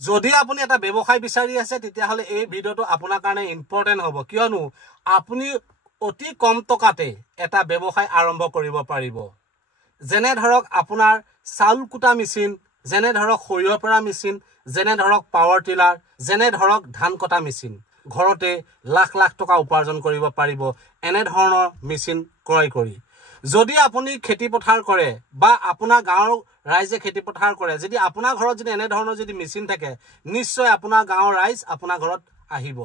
যদি আপুনি এটা ব্যৱসায় বিচাৰি আছে তেতিয়াহলে এই ভিডিওটো আপোনাৰ কাৰণে ইম্পৰ্টেন্ট হ'ব কিয়নো আপুনি অতি কম টকাতে এটা ব্যৱসায় আৰম্ভ কৰিব পাৰিব যেনে ধৰক আপোনাৰ চাউল কুটা মেচিন যেনে ধৰক সৰিয়হ পেৰা মেচিন যেনে ধৰক পাৱাৰ টিলাৰ যেনে ধৰক ধান কটা মেচিন ঘৰতে লাখ লাখ টকা উপাৰ্জন কৰিব পাৰিব এনে ধৰণৰ মেচিন ক্ৰয় কৰি যদি আপুনি খেতি পথাৰ কৰে বা আপোনাৰ গাঁৱৰ ৰাইজে খেতি পথাৰ কৰে যদি আপোনাৰ ঘৰত যদি এনে ধৰণৰ যদি মেচিন থাকে নিশ্চয় আপোনাৰ গাঁৱৰ ৰাইজ আপোনাৰ ঘৰত আহিব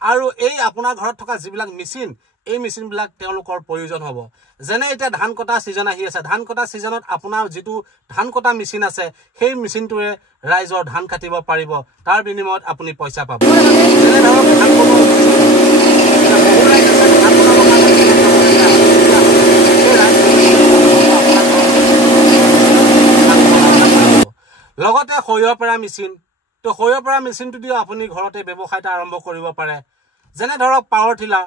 আৰু এই আপোনাৰ ঘৰত থকা যিবিলাক মেচিন এই মেচিন বিলাক তেওঁলোকৰ প্ৰয়োজন হ'ব যেনে এটা ধান কটা সিজন আহি আছে ধান কটা সিজনত আপোনাৰ যেটো ধান কটা মেচিন আছে সেই মেচিনটোৱে ৰাইজৰ ধান কাটিব পাৰিব তাৰ বিনিময়ত আপুনি পইচা পাব যেনে ধৰক ধান কটা লগতে সৰিয়হ পেৰা মেচিন তো সৰিয়হ পেৰা মেচিনটো দিও আপুনি ঘৰতে ব্যৱসায়টা আৰম্ভ কৰিব পাৰে যেনে ধৰক পাৱাৰ টিলাৰ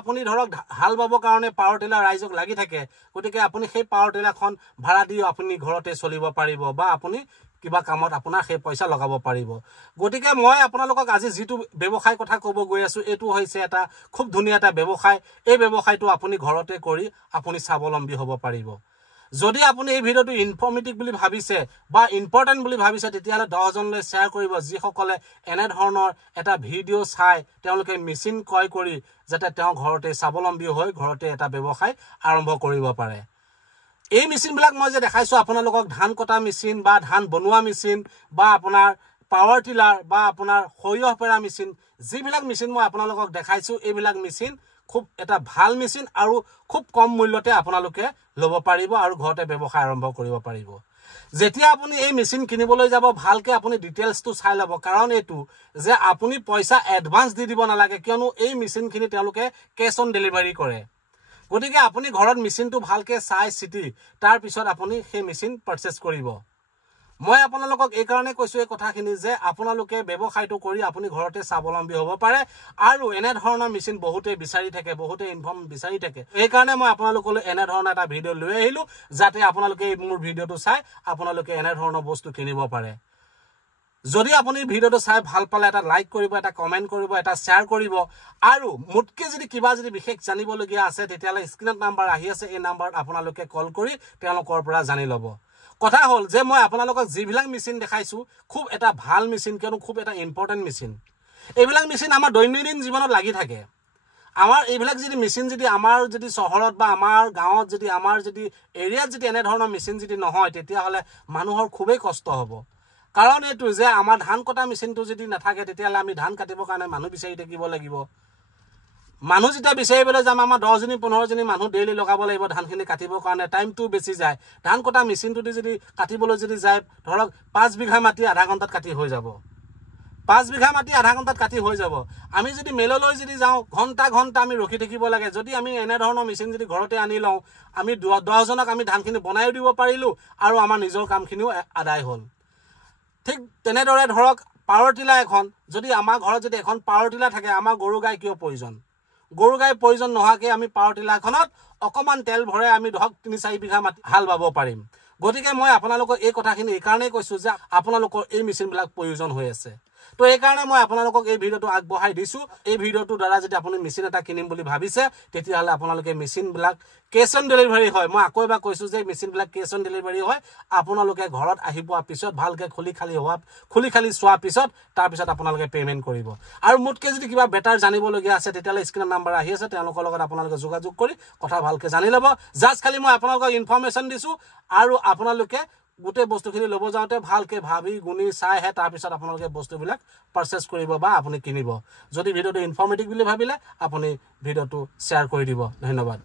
আপুনি ধৰক হাল বাবৰ কাৰণে পাৱাৰ টিলাৰ ৰাইজক লাগি থাকে গতিকে আপুনি সেই পাৱাৰ টিলাৰখন ভাড়া দিও আপুনি ঘৰতে চলিব পাৰিব বা আপুনি কিবা কামত আপোনাৰ সেই পইচা লগাব পাৰিব গতিকে মই আপোনালোকক আজি যেটো ব্যৱসায় কথা ক'ব গৈ আছো এটো হৈছে এটা খুব ধুনীয়া এটা ব্যৱসায় এই ব্যৱসায়টো আপুনি ঘৰতে কৰি আপুনি স্বাৱলম্বী হ'ব পাৰিব যদি আপুনি এই ভিডিওটো ইনফৰ্মেটিভ বুলি ভাবিছে বা ইম্পৰ্টেন্ট বুলি ভাবিছে তেতিয়ালে 10 জনলৈ শেয়াৰ কৰিব যি সকলে এনে ধৰণৰ এটা ভিডিও চাই তেওঁলোকে মেচিন ক্ৰয় কৰি যাতে তেওঁ ঘৰতে স্বাৱলম্বী হৈ ঘৰতে এটা ব্যৱসায় আৰম্ভ কৰিব পাৰে এই মেচিন বিলাক মই যে দেখাইছো আপোনালোকক ধান কটা মেচিন বা ধান বনোৱা মেচিন বা আপোনাৰ পাৱাৰ টিলাৰ বা আপোনাৰ সৰিয়হ পেৰা মেচিন যিবিলাক মেচিন মই আপোনালোকক দেখাইছো এইবিলাক মেচিন খুব এটা ভাল মেচিন আৰু খুব কম মূল্যতে আপোনালোকে লব পাৰিব আৰু ঘৰতে ব্যৱসায় আৰম্ভ কৰিব পাৰিব যেতিয়া আপুনি এই মেচিন কিনিবলৈ যাব ভালকে আপুনি ডিটেইলছটো চাই লব কাৰণ এটো যে আপুনি পইচা এডভান্স দি দিব নালাগে কিয়নো এই মেচিনখিনি তেওঁলোকে কেশ অন ডেলিভাৰী কৰে গতিকে আপুনি ঘৰত মেচিনটো ভালকে চাই চিটি তাৰ পিছত আপুনি সেই মেচিন পাৰচেজ কৰিব মই আপোনালোকক এই কাৰণে কৈছো এই কথাখিনি যে আপোনালোকে ব্যৱসায়টো কৰি আপুনি ঘৰতে স্বাৱলম্বী হ'ব পাৰে আৰু এনে ধৰণৰ মেচিন বহুতে বিচাৰি থাকে বহুতে ইনফৰ্ম বিচাৰি থাকে এই কাৰণে মই আপোনালোকলৈ এনে ধৰণৰ এটা ভিডিও লৈ আহিলো যাতে আপোনালোকে মোৰ ভিডিওটো চাই আপোনালোকে এনে ধৰণৰ বস্তু কিনিব পাৰে যদি আপুনি ভিডিওটো চাই ভাল পালে এটা লাইক কৰিব এটা কমেন্ট কৰিব এটা শেয়াৰ কৰিব আৰু মুটকে যদি কিবা যদি বিশেষ জানিবলগীয়া আছে তেতিয়ালে স্ক্ৰিনত নাম্বাৰ আহি আছে এই নাম্বাৰত আপোনালোকে কল কৰি তেওঁলোকৰ পৰা জানি ল'ব কথা হল যে মই আপোনালোকক যিবিলাক মেচিন দেখাইছো খুব এটা ভাল মেচিন কিয়নো খুব এটা ইম্পৰ্টেন্ট মেচিন এইবিলাক মেচিন আমাৰ দৈনন্দিন জীৱনত লাগি থাকে আমাৰ এইবিলাক যদি মেচিন যদি আমাৰ যদি চহৰত বা আমাৰ গাঁৱত যদি আমাৰ যদি এৰিয়াত যদি এনে ধৰণৰ মেচিন যদি নহয় তেতিয়া হলে মানুহৰ খুবেই কষ্ট হ'ব কাৰণ এটো যে আমাৰ ধান কটা মেচিনটো যদি নাথাকে তেতিয়ালে আমি ধান কাটিবৰ কাৰণে মানুহ বিচাৰি থাকিব লাগিব মানুহ যেটা বিচাৰিবলৈ যাম আমাৰ 10 জনী 15 জনী মানুহ ডেইলি লগাব লাগিব ধানখিনি কাটিবৰ কাৰণে টাইমটো বেছি যায় ধান কটা মেচিনটো যদি কাটিবলৈ যদি যায় ধৰক 5 বিঘা মাটি আধা ঘণ্টাত কাটি হৈ যাব 5 বিঘা মাটি আধা ঘণ্টাত কাটি হৈ যাব আমি যদি মেললৈ যদি যাওঁ ঘণ্টা আমি ৰখি থাকিব লাগে যদি আমি এনে ধৰণৰ মেচিন যদি ঘৰতে আনি লওঁ আমি 10 জনক আমি ধানখিনি বনাইও দিব পাৰিলো আৰু আমাৰ নিজৰ কামখিনিও আদায় হ'ল ঠিক তেনেদৰে ধৰক পাৱাৰ টিলাৰ এখন যদি আমাৰ ঘৰত যদি এখন পাৱাৰ টিলাৰ থাকে আমাৰ গৰু গাই কিয় প্ৰয়োজন গৰু গাই প্ৰয়োজন নহাকে আমি পাৱাৰ টিলাৰখনত অকমান তেল ভৰাই আমি ধৰক 3-4 বিঘা মাটি হাল বাব পাৰিম গতিকে মই আপোনালোকক এই কথাখিনি এই কাৰণে কৈছো যে আপোনালোকৰ এই মেচিন বিলাক প্ৰয়োজন হৈ আছে তো এই কাৰণে মই আপোনালোকক এই ভিডিওটো আগবঢ়াই দিছো এই ভিডিওটো দ্বাৰা যদি আপুনি মেচিন এটা কিনিম বুলি ভাবিছে তেতিয়াহলে আপোনালোকে মেচিন বিলাক কেশ অন ডেলিভাৰী হয় মই আকৌ এবাৰ কৈছো যে মেচিন বিলাক কেশ অন ডেলিভাৰী হয় আপোনালোকে ঘৰত আহিব পিছত ভালকে খুলি খালি চোৱা পিছত তাৰ পিছত আপোনালোকে পেমেন্ট কৰিব আৰু মুটকে যদি কিবা বেটাৰ জানিবলগীয়া আছে তেতিয়ালে স্ক্ৰিনৰ নাম্বাৰ আহি আছে তেওঁলোকৰ লগত আপোনালোকে যোগাযোগ কৰি কথা ভালকে জানি ল'ব জাস্ট খালি মই আপোনালোকক ইনফৰমেশন দিছো আৰু আপোনালোকে গোটে বস্তুখিনি লব যাওঁতে ভালকে ভাবি গুনি চাই হে তাৰ পিছত আপোনালোকে বস্তুবিলাক পাৰচেজ কৰিব বা আপুনি কিনিব যদি ভিডিওটো ইনফৰ্মেটিভ বুলি ভাবিলে আপুনি ভিডিওটো শেয়াৰ কৰি দিব ধন্যবাদ